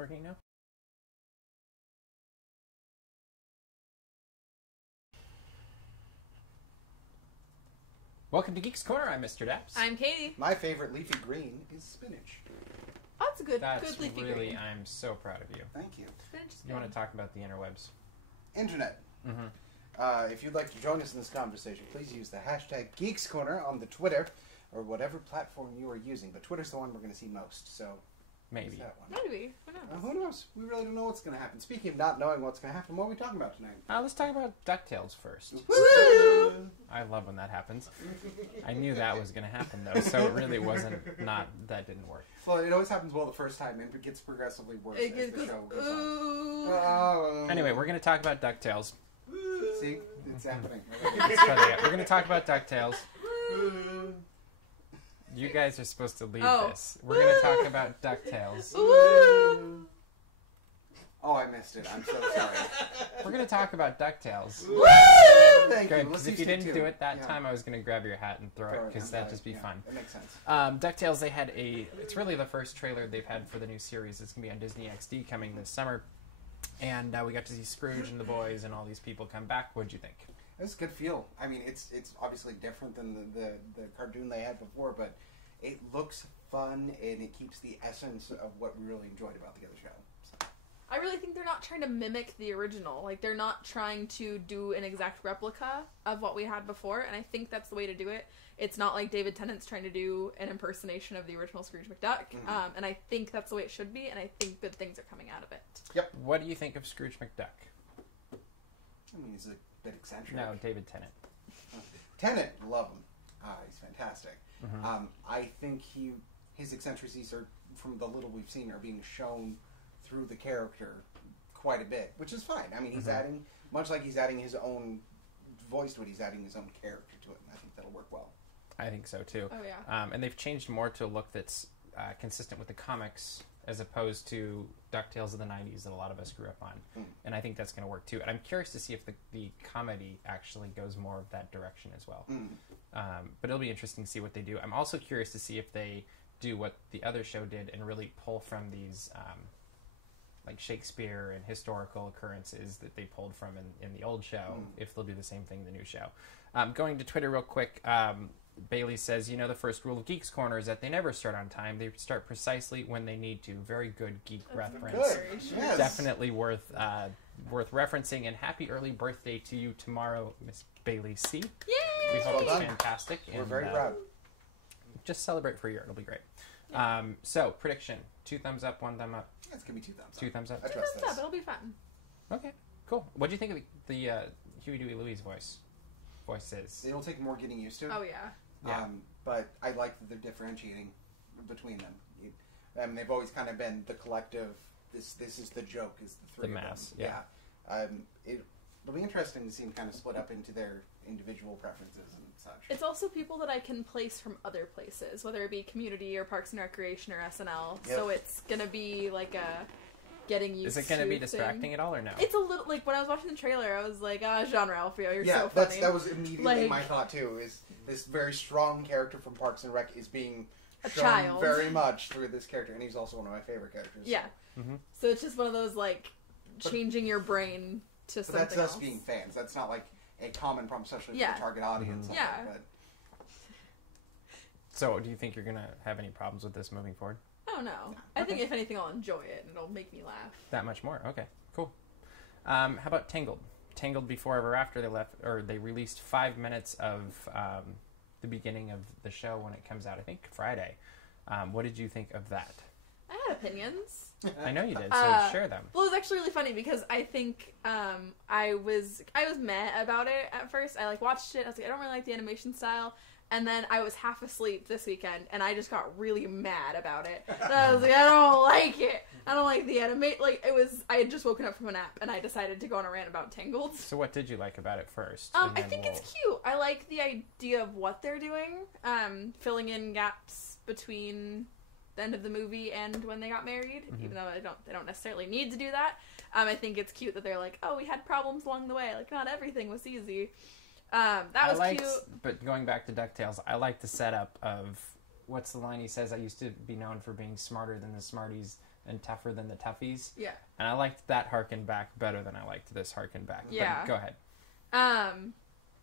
working now? Welcome to Geeks Corner. I'm Mr. DAPs. I'm Katie. My favorite leafy green is spinach. Oh, that's a good leafy really, green. I'm so proud of you. Thank you. Spinach is You want good. to talk about the interwebs? Internet. Mm-hmm. If you'd like to join us in this conversation, please use the hashtag Geeks Corner on the Twitter or whatever platform you are using. But Twitter's the one we're going to see most, so Maybe. use that one. Maybe. Who knows? Who knows? We really don't know what's going to happen. Speaking of not knowing what's going to happen, what are we talking about tonight? Let's talk about DuckTales first. Woo! I love when that happens. I knew that was going to happen, though, so it really that didn't work. Well, it always happens well the first time, and it gets progressively worse as the show goes on. Ooh. Anyway, we're going to talk about DuckTales. See? It's happening. We're going to talk about DuckTales. You guys are supposed to lead this. We're going to talk about DuckTales. Ooh. Oh, I missed it. I'm so sorry. We're going to talk about DuckTales. Woo! Thank Good, you. because Let's if you stay didn't tuned. do it that Yeah. time, I was going to grab your hat and throw it, because that'd just be fun. That makes sense. DuckTales, they had it's really the first trailer they've had for the new series. It's going to be on Disney XD coming this summer. And we got to see Scrooge and the boys and all these people come back. What'd you think? It was a good feel. I mean, it's obviously different than the cartoon they had before, but it looks fun and it keeps the essence of what we really enjoyed about the other show. So. I really think they're not trying to mimic the original. Like, they're not trying to do an exact replica of what we had before, and I think that's the way to do it. It's not like David Tennant's trying to do an impersonation of the original Scrooge McDuck, and I think that's the way it should be, and I think good things are coming out of it. Yep. What do you think of Scrooge McDuck? I mean, he's a bit eccentric. No, David Tennant. Tennant, love him. He's fantastic. Mm-hmm. I think his eccentricities are, from the little we've seen, are being shown through the character quite a bit, which is fine. I mean, he's adding, much like he's adding his own voice to it, he's adding his own character to it, and I think that'll work well. I think so, too. Oh, yeah. And they've changed more to a look that's consistent with the comics as opposed to DuckTales of the 90s that a lot of us grew up on. And I think that's going to work, too. And I'm curious to see if the comedy actually goes more of that direction as well. But it'll be interesting to see what they do. I'm also curious to see if they do what the other show did and really pull from these like Shakespeare and historical occurrences that they pulled from in the old show, if they'll do the same thing in the new show. Going to Twitter real quick, Bailey says, the first rule of Geeks Corner is that they never start on time. They start precisely when they need to. Very good geek reference. Good. Yes. Definitely worth referencing. And happy early birthday to you tomorrow, Miss Bailey C. Yay! We hope Well it's done. fantastic. We're and, very proud. Just celebrate for a year. It'll be great. Yeah. So, prediction. 2 thumbs up, 1 thumb up. It's going to be 2 thumbs up. 2 thumbs up. I trust That's this. It'll be fun. Okay, cool. What do you think of the Huey, Dewey, Louie's voices? It'll take more getting used to. Oh, yeah. Yeah. But I like that they're differentiating between them. They've always kind of been the collective. This is the joke. Is the three The of them. mass, yeah. It'll be interesting to see them kind of split up into their individual preferences and such. It's also people that I can place from other places, whether it be Community or Parks and Recreation or SNL. Yep. So it's going to be like a getting used to Is it going to be thing. distracting at all or no? It's a little, like, when I was watching the trailer, I was like, genre Alfio, you're Yeah, so funny. that was immediately Like- my thought too. Is this very strong character from Parks and Rec is being A shown child. very much through this character, and he's also one of my favorite characters. Yeah. Mm-hmm. So it's just one of those, like, changing your brain to But something that's else. us being fans. That's not like a common problem, especially Yeah. for the target audience. Mhm. Yeah. But So, do you think you're going to have any problems with this moving forward? I don't know. I think if anything, I'll enjoy it and it'll make me laugh. That much more? Okay, cool. How about Tangled? Tangled Before Ever After, they released 5 minutes of the beginning of the show when it comes out, I think Friday. What did you think of that? I had opinions. I know you did, so share them. Well, it was actually really funny because I think I was meh about it at first. I watched it. I was like, I don't really like the animation style. And then I was half asleep this weekend, and I just got really mad about it. And I was like, I don't like it. I don't like the animate. I had just woken up from a nap, and I decided to go on a rant about Tangled. So what did you like about it first? I think it's cute. I like the idea of what they're doing, filling in gaps between the end of the movie and when they got married. Mm-hmm. Even though they don't necessarily need to do that. I think it's cute that they're like, oh, we had problems along the way. Like, not everything was easy. That was cute. But going back to DuckTales, I like the setup of what's the line he says? I used to be known for being smarter than the smarties and tougher than the toughies. Yeah. And I liked that harken back better than I liked this harken back. Yeah. But go ahead.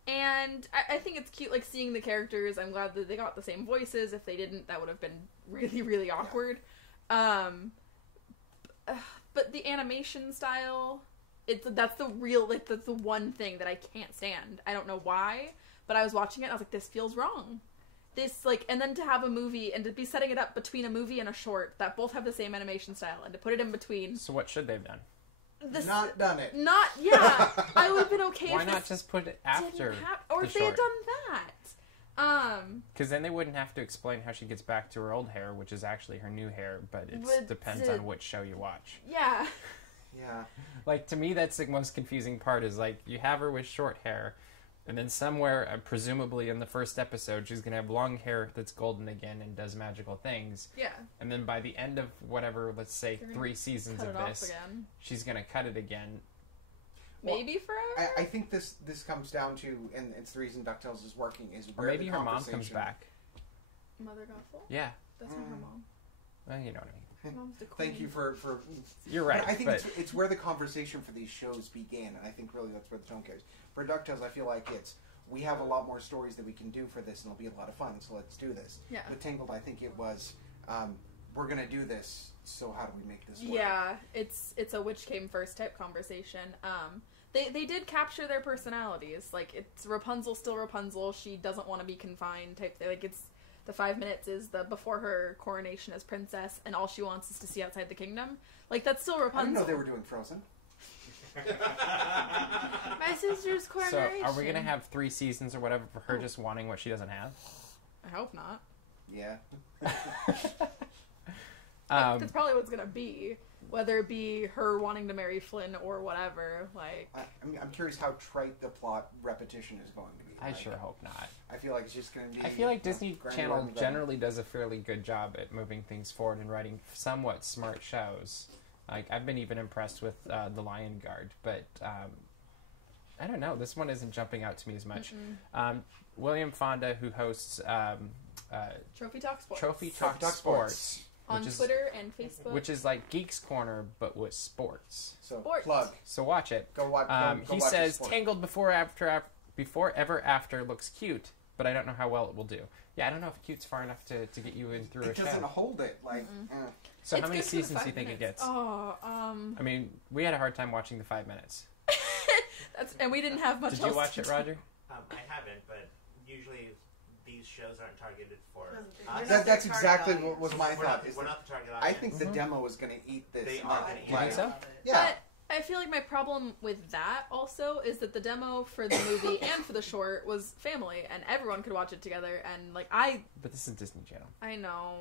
And I think it's cute, like, seeing the characters. I'm glad that they got the same voices. If they didn't, that would have been really, really awkward. But the animation style, that's the one thing that I can't stand. I don't know why, but I was watching it and I was like, this feels wrong. And then to have a movie and to be setting it up between a movie and a short that both have the same animation style and to put it in between. So what should they have done? Not done it. I would have been okay. Why not just put it after or the if they short? had done that. Because then they wouldn't have to explain how she gets back to her old hair, which is actually her new hair, but it depends on which show you watch. Yeah. Yeah. Like, to me, that's the most confusing part, is, like, you have her with short hair, and then somewhere, presumably in the first episode, she's going to have long hair that's golden again and does magical things. Yeah. And then by the end of whatever, let's say, 3 seasons of this, she's going to cut it again. Maybe forever? I think this comes down to, and it's the reason DuckTales is working, is Or maybe her mom comes back. Mother Gothel? Yeah. That's not her mom. Well, you know what I mean. Mom's the queen. Thank you for You're right. I think it's where the conversation for these shows began, and I think really that's where the tone goes. For DuckTales, I feel like we have a lot more stories that we can do for this, and it'll be a lot of fun, so let's do this. Yeah. With Tangled, I think it was, we're going to do this, so how do we make this work? Yeah, it's a which came first type conversation. They did capture their personalities. Like, it's Rapunzel still Rapunzel. She doesn't want to be confined type thing. Like, it's the 5 minutes is before her coronation as princess, and all she wants is to see outside the kingdom. Like, that's still Rapunzel. I didn't know they were doing Frozen. My sister's coronation. So, are we going to have 3 seasons or whatever for her just wanting what she doesn't have? I hope not. Yeah. That's probably what it's going to be. Whether it be her wanting to marry Flynn or whatever. Like, I'm curious how trite the plot repetition is going to be. I sure hope not. I feel like it's just going to be... I feel like Disney Channel generally does a fairly good job at moving things forward and writing somewhat smart shows. Like, I've been even impressed with The Lion Guard, but I don't know. This one isn't jumping out to me as much. William Fonda, who hosts Trophy Talk Sports. Trophy Talk Sports. On Twitter and Facebook. Which is like Geeks Corner, but with sports. So, Sports. Plug. So watch it. Go watch He watch says, Tangled before ever after looks cute, but I don't know how well it will do. Yeah, I don't know if cute's far enough to get you in through a show. It doesn't hold it. Like, So it's how many good for the seasons do you 5 think it minutes. gets? I mean, we had a hard time watching the 5 minutes. and we didn't have much Did else you watch to it, do. Roger? I haven't, but usually these shows aren't targeted for us. that's exactly what was my thought. We're not the target I audience. think the demo is going to eat this. They are. You think so? Yeah. But I feel like my problem with that also is that the demo for the movie and for the short was family, and everyone could watch it together, and like But this is Disney Channel. I know.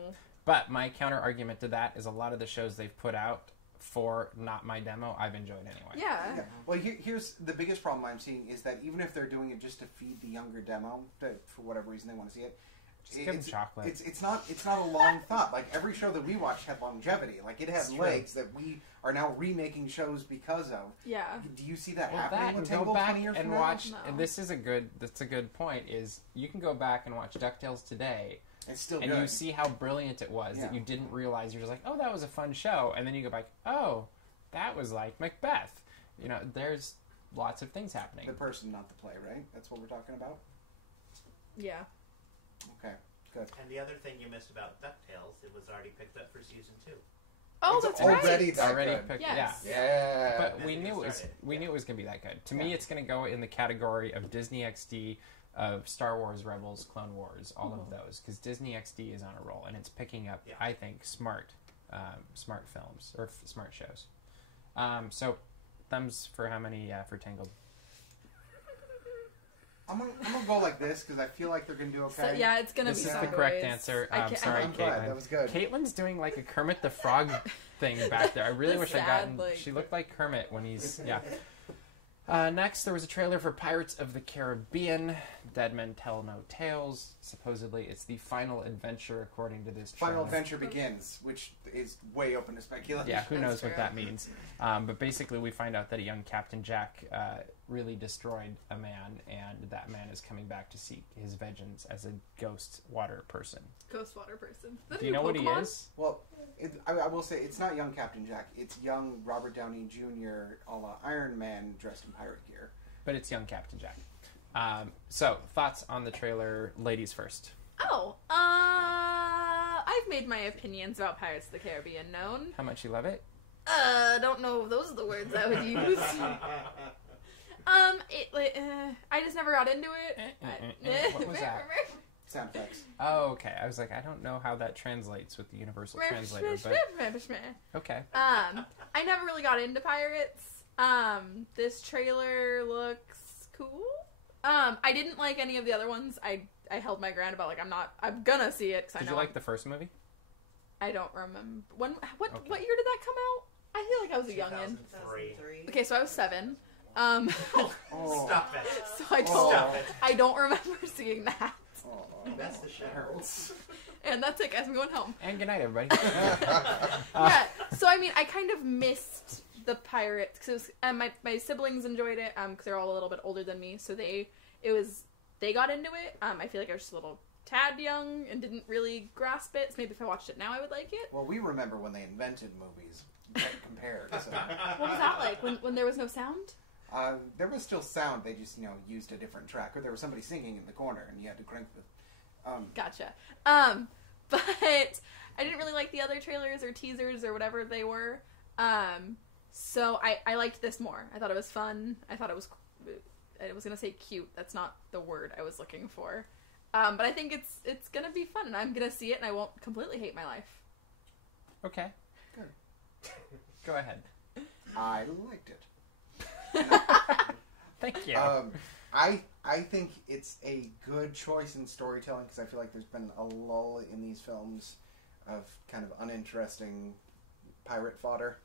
But my counter argument to that is a lot of the shows they've put out for not my demo, I've enjoyed anyway. Yeah. Well, here's the biggest problem I'm seeing is that even if they're doing it just to feed the younger demo, for whatever reason they want to see it, Just give them chocolate. It's not a long thought. Like every show that we watched had longevity. Like it had legs that we are now remaking shows because of. Yeah. Do you see that Well, happening? that with go back 20 years and from now? watch, No. and that's a good point. Is you can go back and watch DuckTales today, It's still and good. you see how brilliant it was that Yeah. you didn't realize. You're just like, oh, that was a fun show, and then you go back, oh, that was like Macbeth. You know, there's lots of things happening. The person, not the play, right? That's what we're talking about. Yeah. Okay, good. And the other thing you missed about DuckTales, it was already picked up for season 2. Oh, It's that's already right. that Already good. picked, Yes. yeah. Yeah. But That's we when knew it it was started. we knew it was going to be that good. To Yeah. me, it's going to go in the category of Disney XD, of Star Wars Rebels, Clone Wars, all of those, because Disney XD is on a roll and it's picking up, Yeah. I think, smart films or smart shows. So, thumbs for how many for Tangled? I'm gonna go like this because I feel like they're gonna do okay. So, yeah, it's gonna This be is the sideways. correct answer. I I'm can't- sorry, I'm glad. Caitlin. That was good. Caitlin's doing like a Kermit the Frog thing back there. I really The wish I'd sad, gotten. like- She looked like Kermit when he's Next, there was a trailer for Pirates of the Caribbean, Dead Men Tell No Tales. Supposedly, it's the final adventure, according to this trailer. Final Adventure Begins, which is way open to speculation. Yeah, who knows That's what true. that means. But basically, we find out that a young Captain Jack really destroyed a man, and that man is coming back to seek his vengeance as a ghost water person. Ghost water person. Is that Do you know what he Pokemon? is? Well, I will say it's not young Captain Jack. It's young Robert Downey Jr. a la Iron Man dressed in pirate gear. But it's young Captain Jack. So, thoughts on the trailer, ladies first. Oh, I've made my opinions about Pirates of the Caribbean known. How much you love it? Don't know if those are the words I would use. I just never got into it. What was that? Sound effects. Oh, okay. I was like, I don't know how that translates with the Universal Translator, but okay. I never really got into pirates. This trailer looks cool. I didn't like any of the other ones. I held my ground about I'm gonna see it because I know. Did you like the first movie? I don't remember what Okay. year did that come out? I feel like I was a youngin. 2003. Okay, so I was 7. Oh. Stop it. So Stop it. I don't remember seeing that. Oh, That's the show. hurts. And that's it, guys. I'm going home. And good night, everybody. Yeah. So I mean, I kind of missed the pirates because my siblings enjoyed it because they're all a little bit older than me, so they got into it. I feel like I was just a little tad young and didn't really grasp it. So maybe if I watched it now, I would like it. Well, we remember when they invented movies compared. So. What was that like when there was no sound? There was still sound. They just used a different track, or there was somebody singing in the corner, and you had to crank the. Gotcha. But I didn't really like the other trailers or teasers or whatever they were. So I liked this more. I thought it was fun. I thought it was. I was gonna say cute. That's not the word I was looking for. But I think it's gonna be fun, and I'm gonna see it, and I won't completely hate my life. Okay. Good. Go ahead. I liked it. Thank you. I think it's a good choice in storytelling because I feel like there's been a lull in these films of kind of uninteresting pirate fodder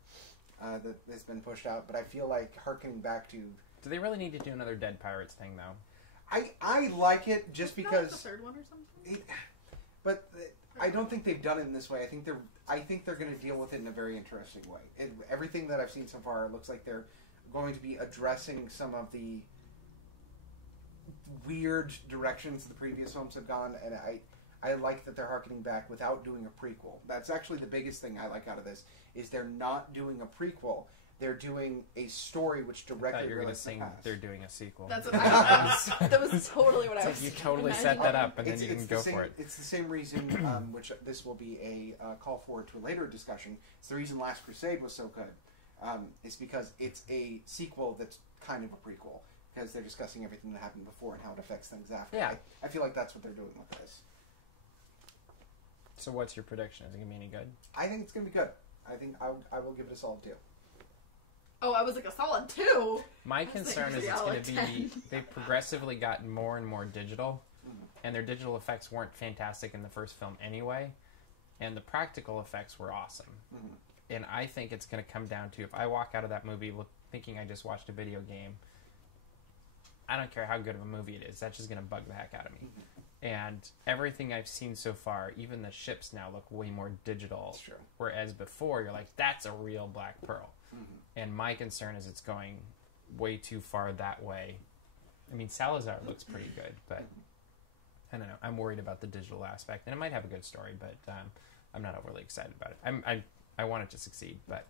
that has been pushed out. But I feel like harkening back to... Do they really need to do another Dead Pirates thing, though? I like it just Isn't that, like, because... the third one or something. I don't think they've done it in this way. I think they're going to deal with it in a very interesting way. Everything that I've seen so far looks like they're going to be addressing some of the weird directions the previous films have gone, and I like that they're harkening back without doing a prequel. That's actually the biggest thing I like out of this, is they're not doing a prequel. They're doing a story which I thought directly you were going to relates to the sing past. They're doing a sequel. That's what that was totally what I was. It's like you totally imagining. set that up, and then you It's didn't the go same, for it. It's the same reason, which this will be a call forward to a later discussion. It's the reason Last Crusade was so good. It's because it's a sequel that's kind of a prequel, because they're discussing everything that happened before and how it affects things after. Yeah. I feel like that's what they're doing with this. So what's your prediction? Is it going to be any good? I think it's going to be good. I think I will give it a solid 2. Oh, I was like a solid 2. My That's concern like is it's going to 10. be... They've progressively gotten more and more digital, and their digital effects weren't fantastic in the first film anyway, and the practical effects were awesome. Mm-hmm. And I think it's going to come down to, if I walk out of that movie thinking I just watched a video game, I don't care how good of a movie it is, that's just going to bug the heck out of me. And everything I've seen so far, even the ships now look way more digital. That's true. Whereas before, you're like, that's a real Black Pearl. Mm-hmm. And my concern is it's going way too far that way. I mean, Salazar looks pretty good, but I don't know. I'm worried about the digital aspect. And it might have a good story, but I'm not overly excited about it. I want it to succeed, but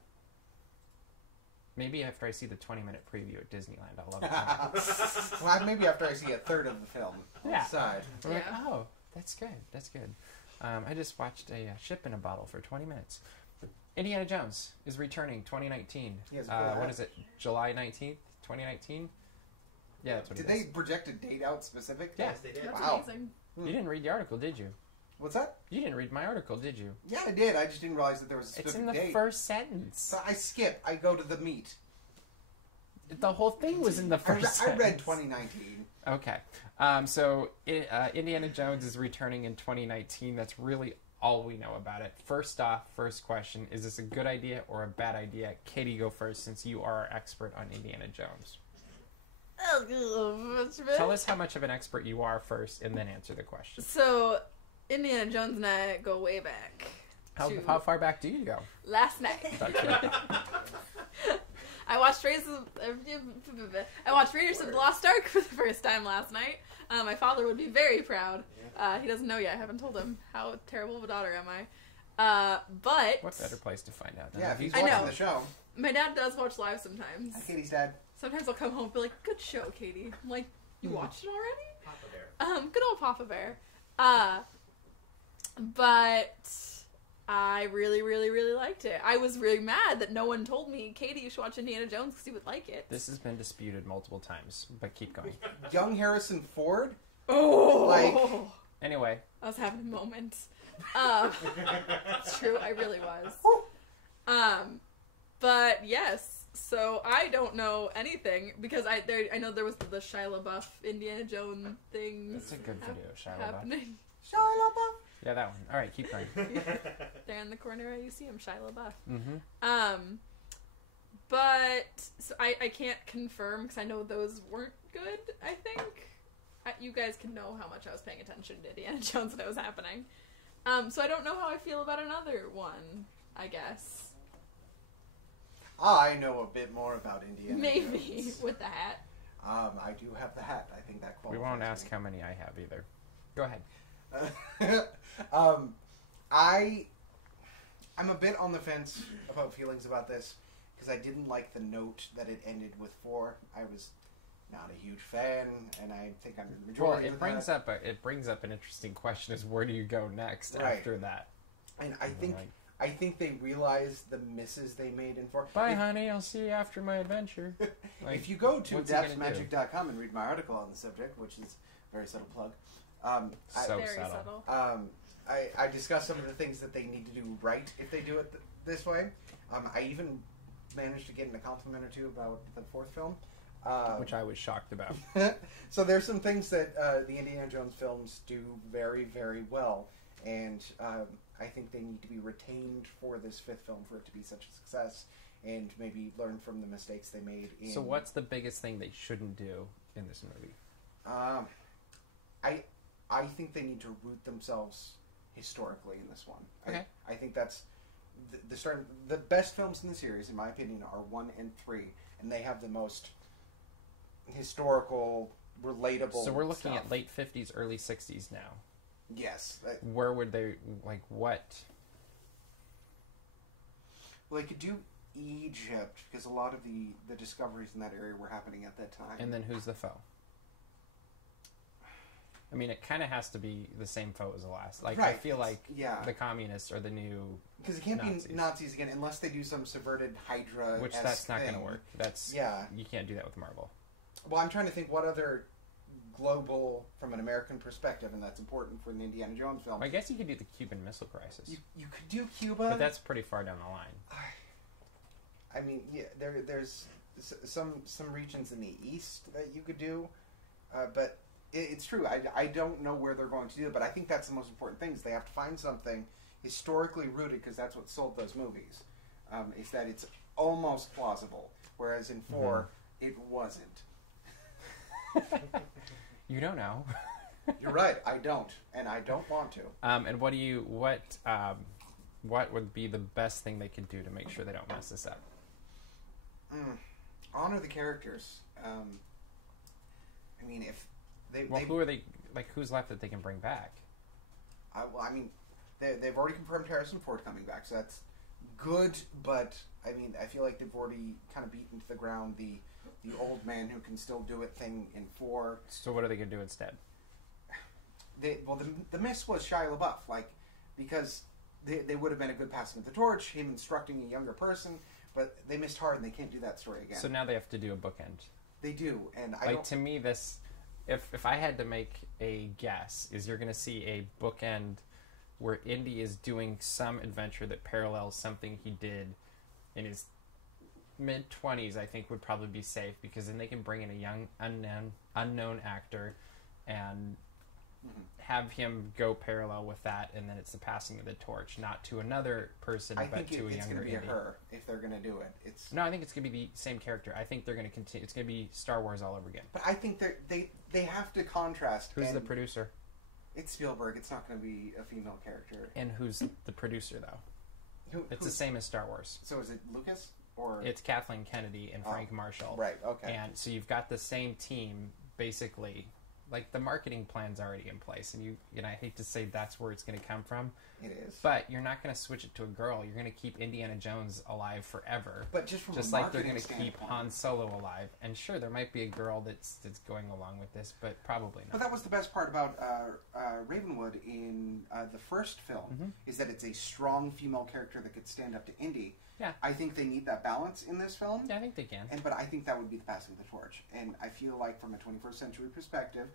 maybe after I see the 20-minute preview at Disneyland, I'll love it. Well, maybe after I see a third of the film on Yeah. the side. We're like, Yeah. oh, that's good. That's good. I just watched a ship in a bottle for 20 minutes. Indiana Jones is returning 2019. He has a cool What hat. is it? July 19th, 2019? Yeah, that's what Did it they is. project a date out specific? Yeah. Yes, they did. That's Wow. amazing. You didn't read the article, did you? What's that? You didn't read my article, did you? Yeah, I did. I just didn't realize that there was a It's specific in the date. first sentence. So I skip. I go to the meat. The whole thing was in the first I read sentence. 2019. Okay. So Indiana Jones is returning in 2019. That's really all we know about it. First off, first question, is this a good idea or a bad idea? Katie, go first since you are our expert on Indiana Jones. Tell us how much of an expert you are first, and then answer the question. So, Indiana Jones and I go way back. How far back do you go? Last night. I watched Raiders of the Lost Ark for the first time last night. My father would be very proud. He doesn't know yet. I haven't told him how terrible of a daughter am I. But what better place to find out? Yeah, if he's watching the show. My dad does watch live sometimes. Hi, Katie's dad. Sometimes I'll come home and be like, "Good show, Katie." I'm like, "You watched it already?" Papa Bear. Good old Papa Bear. But I really, really, really liked it. I was really mad that no one told me, "Katie, you should watch Indiana Jones because you would like it." This has been disputed multiple times, but keep going. Young Harrison Ford? Oh! Anyway. I was having a moment. It's true, I really was. But yes, so I don't know anything because I know there was the Shia LaBeouf Indiana Jones things. That's a good video, Shia LaBeouf. happening. Shia LaBeouf? Yeah, that one. All right, keep going. There in the corner, you see him, Shia LaBeouf. Mm-hmm. But so I can't confirm because I know those weren't good. I think you guys can know how much I was paying attention to Indiana Jones when it was happening. So I don't know how I feel about another one. I guess I know a bit more about Indiana maybe Jones. with the hat. I do have the hat. I think that qualifies. We won't ask me. how many I have either. Go ahead. I'm a bit on the fence about feelings about this because I didn't like the note that it ended with 4. I was not a huge fan, and I think I'm the majority. Well, it brings up an interesting question: is where do you go next after that? And I think they realized the misses they made in 4. Bye, honey. I'll see you after my adventure. If you go to what's he gonna dapsmagic.com and read my article on the subject, which is a very subtle plug, Very subtle. I discuss some of the things that they need to do right if they do it this way. I even managed to get in a compliment or two about the 4th film. Which I was shocked about. So there's some things that the Indiana Jones films do very, very well, and I think they need to be retained for this 5th film for it to be such a success, and maybe learn from the mistakes they made. So what's the biggest thing they shouldn't do in this movie? I think they need to root themselves historically in this one. Okay. I think that's the best films in the series, in my opinion, are 1 and 3, and they have the most historical, relatable. So we're looking stuff. at late 50s, early 60s now. Yes. Where would they, what? Well, they could do Egypt, because a lot of the discoveries in that area were happening at that time. And then who's the foe? I mean, it kind of has to be the same foe as the last. Like, right. I feel like yeah. the communists are the new because it can't Nazis. be Nazis again unless they do some subverted Hydra. Which that's not going to work. That's you can't do that with Marvel. Well, I'm trying to think what other global, from an American perspective, and that's important for an Indiana Jones film. I guess you could do the Cuban Missile Crisis. You could do Cuba, but that's pretty far down the line. I mean, yeah, there's some regions in the east that you could do, but it's true. I don't know where they're going to do it, but I think that's the most important thing. Is they have to find something historically rooted, because that's what sold those movies. Is that it's almost plausible, whereas in 4 it wasn't. You don't know. You're right. I don't, and I don't want to. And what would be the best thing they could do to make sure they don't mess this up? Honor the characters. I mean, if who are they? Like, who's left that they can bring back? Well, I mean, they've already confirmed Harrison Ford coming back, so that's good. But I mean, I feel like they've already kind of beaten to the ground the old man who can still do it thing in 4. So what are they going to do instead? The miss was Shia LaBeouf, because they would have been a good passing of the torch, him instructing a younger person, but they missed hard and they can't do that story again. So now they have to do a bookend. They do, and to me, this, if I had to make a guess, is you're going to see a bookend where Indy is doing some adventure that parallels something he did in his mid-20s. I think would probably be safe, because then they can bring in a young unknown actor and have him go parallel with that, and then it's the passing of the torch, not to another person, I but think to a it's younger going to be Indy. her if they're going to do it. It's No, I think it's going to be the same character. I think they're going to continue. It's going to be Star Wars all over again. But I think they have to contrast. Who's and the producer? It's Spielberg. It's not going to be a female character. And who's the producer, though? It's the same as Star Wars. So is it Lucas or It's Kathleen Kennedy and Frank Marshall. Right. Okay. And so you've got the same team, basically. Like, the marketing plan's already in place, and I hate to say that's where it's going to come from. It is. But you're not going to switch it to a girl. You're going to keep Indiana Jones alive forever. But just from Just a like they're marketing going to keep standpoint. Han Solo alive. And sure, there might be a girl that's going along with this, but probably not. But that was the best part about Ravenwood in the first film, is that it's a strong female character that could stand up to Indy. Yeah. I think they need that balance in this film. Yeah, I think they can. But I think that would be the passing of the torch. And I feel like from a 21st century perspective,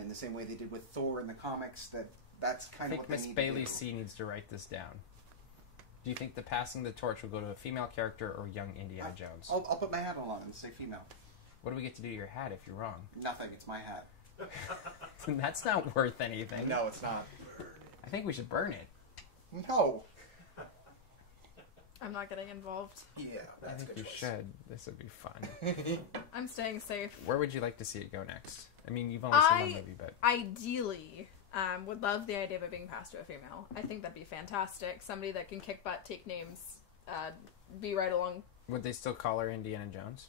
in the same way they did with Thor in the comics, that's kind I of think what they Miss need Bailey to do. C needs to write this down. Do you think the passing of the torch will go to a female character or young Indiana Jones? I'll put my hat on and say female. What do we get to do to your hat if you're wrong? Nothing. It's my hat. That's not worth anything. No, it's not. I think we should burn it. No. I'm not getting involved. Yeah, I that's a think good you choice. should. This would be fun. I'm staying safe. Where would you like to see it go next? I mean, you've only seen one movie, but Ideally, would love the idea of it being passed to a female. I think that'd be fantastic. Somebody that can kick butt, take names, be right along. would they still call her Indiana Jones?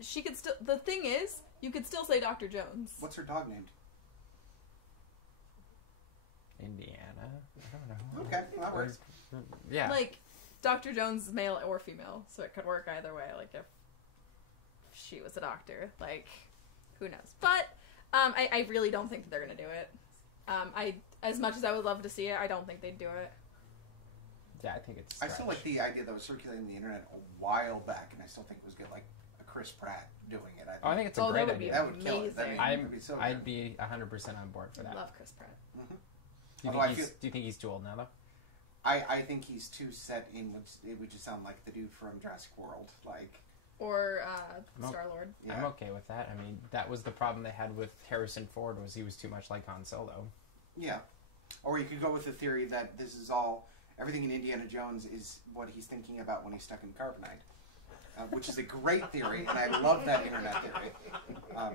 She could still. The thing is, you could still say Dr. Jones. What's her dog named? Indiana? I don't know. Okay, well, that works. Yeah. Like, Dr. Jones is male or female, so it could work either way. Like, if she was a doctor, like, who knows? But I really don't think that they're gonna do it. As much as I would love to see it, I don't think they'd do it. Yeah, I think it's. I still like the idea that was circulating on the internet a while back, and I still think it was good, like a Chris Pratt doing it. I think it's a Oh, great that would be idea. That would kill it. amazing. That'd be so good. I'd be 100% on board for that. Love Chris Pratt. Do Although I do you think he's too old now, though? I think he's too set in, which it would just sound like the dude from Jurassic World. Like, Or No. Star-Lord. yeah. I'm okay with that. I mean, that was the problem they had with Harrison Ford, was he was too much like Han Solo. Yeah. Or you could go with the theory that this is all, everything in Indiana Jones is what he's thinking about when he's stuck in carbonite. Which is a great theory, and I love that internet theory.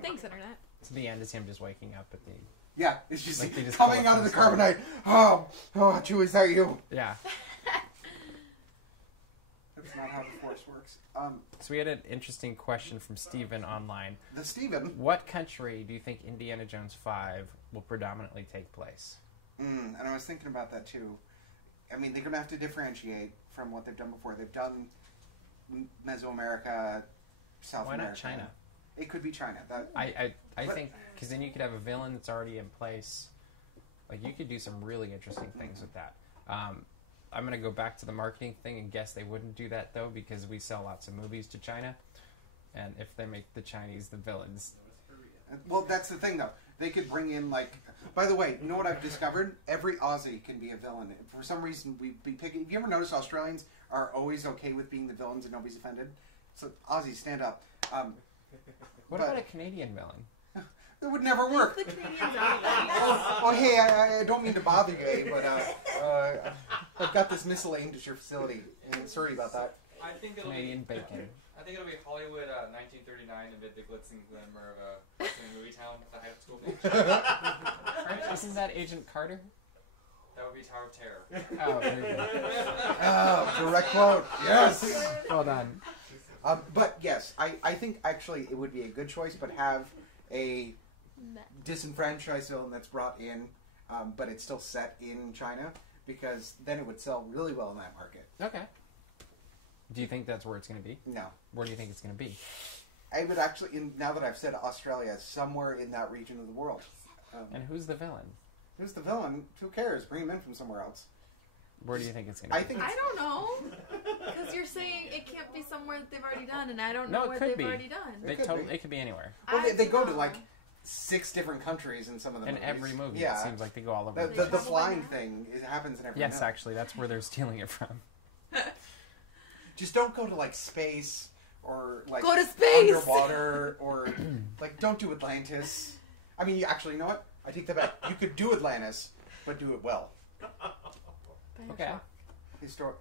Thanks, Internet. So the end is him just waking up at the... Yeah, it's just, Like they just coming pull out up of the from the carbonite. Oh, Chewie, is that you? Yeah. That's not how the Force works. So we had an interesting question from Steven online. The Steven. What country do you think Indiana Jones 5 will predominantly take place? And I was thinking about that too. I mean, they're going to have to differentiate from what they've done before. They've done Mesoamerica, South Why America. not China? It could be China. I But- think, because then you could have a villain that's already in place. Like, you could do some really interesting things with that. I'm going to go back to the marketing thing and guess they wouldn't do that, though, because we sell lots of movies to China. And if they make the Chinese the villains... Well, that's the thing, though. They could bring in, like... By the way, you know what I've discovered? Every Aussie can be a villain. For some reason, we pick... Have you ever noticed Australians are always okay with being the villains and nobody's offended? So, Aussies, stand up. What about a Canadian villain? It would never work. The Canadians are Oh, hey, I don't mean to bother you, but I've got this missile aimed at your facility. Sorry about that. I think it'll Canadian be, bacon. I think it'll be Hollywood 1939 amid the glitz and glimmer of a bustling movie town at the height of school age. Isn't that Agent Carter? That would be Tower of Terror. Oh, very good. Oh, direct quote. Yes. Well done. But yes, I think actually it would be a good choice, but have a disenfranchised villain that's brought in, but it's still set in China, because then it would sell really well in that market. Okay. Do you think that's where it's going to be? No. Where do you think it's going to be? I would actually, now that I've said Australia, somewhere in that region of the world. And who's the villain? Who's the villain? Who cares? Bring him in from somewhere else. Where do you think it's going to be? I think I don't know. Because you're saying it can't be somewhere that they've already done, and I don't know No, it where could they've be. already done. It could be anywhere. Well, I they go don't to know. like 6 different countries in some of the In movies. every movie, Yeah. it seems like they go all over. The, the the, place. the travel by flying now? thing, it happens in every Yes, movie. actually, that's where they're stealing it from. Just don't go to like space or like Go to space! underwater or like don't do Atlantis. I mean, you know what? I take that back. You could do Atlantis, but do it well. Okay.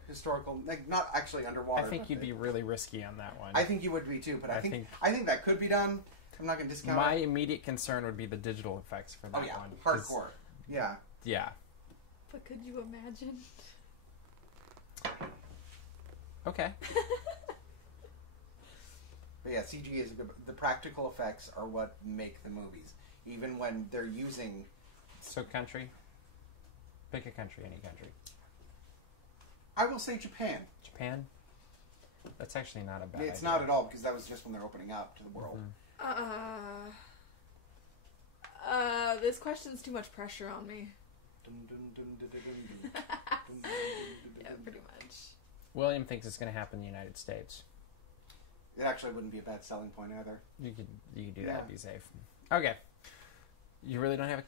Historical, like not actually underwater. I think you'd be really risky on that one. I think you would be too, but I think that could be done. I'm not going to discount my it. immediate concern would be the digital effects for that one. Hardcore. Yeah. Yeah. But could you imagine? Okay. But yeah, CG is good. The practical effects are what make the movies, even when they're using. So country. Pick a country, any country. I will say Japan. Japan. That's actually not a bad idea. It's not at all, because that was just when they're opening up to the world. This question's too much pressure on me. Yeah, pretty much. William thinks it's going to happen in the United States. It actually wouldn't be a bad selling point either. You could do that and be safe. Okay. You really don't have a...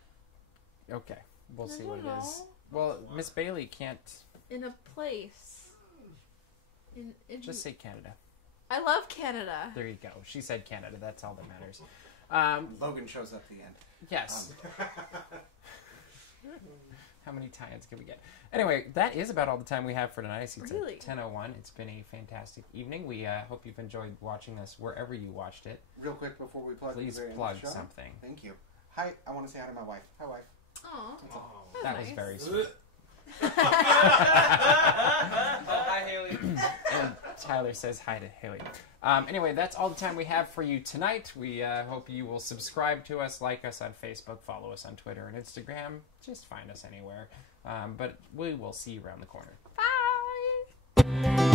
Okay. We'll see what it is. Well, Miss Bailey can't... In a place. In Just say Canada. I love Canada. There you go. She said Canada. That's all that matters. Logan shows up at the end. Yes. How many tie-ins can we get? Anyway, that is about all the time we have for tonight. I see it's Really? at 10:01. It's been a fantastic evening. We hope you've enjoyed watching us wherever you watched it. Real quick before we plug Please the very end plug of the show. something. Thank you. Hi, I want to say hi to my wife. Hi, wife. Aw. That nice. was very sweet. Hi, Haley. And Tyler says hi to Haley. Anyway, that's all the time we have for you tonight. We hope you will subscribe to us, like us on Facebook, follow us on Twitter and Instagram. Just find us anywhere. But we will see you around the corner. Bye.